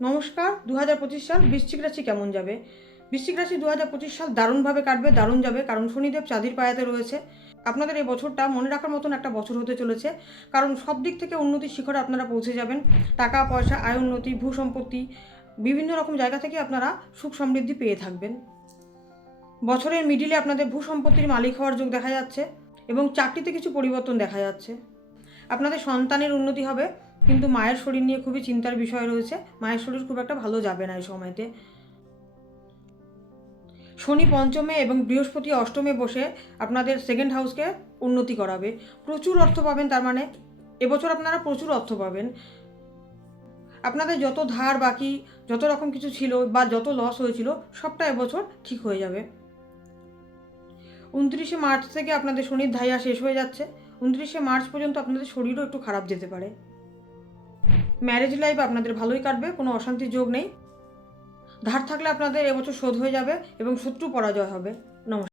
নমস্কার। 2025 সাল বৃশ্চিক রাশি কেমন যাবে? বৃশ্চিক রাশি 2025 সাল দারুণভাবে কাটবে, দারুণ যাবে, কারণ শনিদেব চাঁদির পায়াতে রয়েছে। আপনাদের এই বছরটা মনে রাখার মতন একটা বছর হতে চলেছে, কারণ সব দিক থেকে উন্নতির শিখরে আপনারা পৌঁছে যাবেন। টাকা পয়সা, আয় উন্নতি, ভূ সম্পত্তি, বিভিন্ন রকম জায়গা থেকে আপনারা সুখ সমৃদ্ধি পেয়ে থাকবেন। বছরের মিডিলে আপনাদের ভূ সম্পত্তির মালিক হওয়ার যোগ দেখা যাচ্ছে এবং চাকরিতে কিছু পরিবর্তন দেখা যাচ্ছে। আপনাদের সন্তানের উন্নতি হবে, কিন্তু মায়ের শরীর নিয়ে খুবই চিন্তার বিষয় রয়েছে। মায়ের শরীর খুব একটা ভালো যাবে না এই সময়তে। শনি পঞ্চমে এবং বৃহস্পতি অষ্টমে বসে আপনাদের সেকেন্ড হাউসকে উন্নতি করাবে। প্রচুর অর্থ পাবেন, তার মানে এবছর আপনারা প্রচুর অর্থ পাবেন। আপনাদের যত ধার বাকি, যত রকম কিছু ছিল বা যত লস হয়েছিল, সবটা এবছর ঠিক হয়ে যাবে। 29শে মার্চ থেকে আপনাদের শনির ধাইয়া শেষ হয়ে যাচ্ছে। 29শে মার্চ পর্যন্ত আপনাদের শরীরও একটু খারাপ যেতে পারে। ম্যারেজ লাইফ আপনাদের ভালোই কাটবে, কোনো অশান্তির যোগ নেই। ধার থাকলে আপনাদের এবছর শোধ হয়ে যাবে এবং শত্রু পরাজয় হবে। নমস্কার।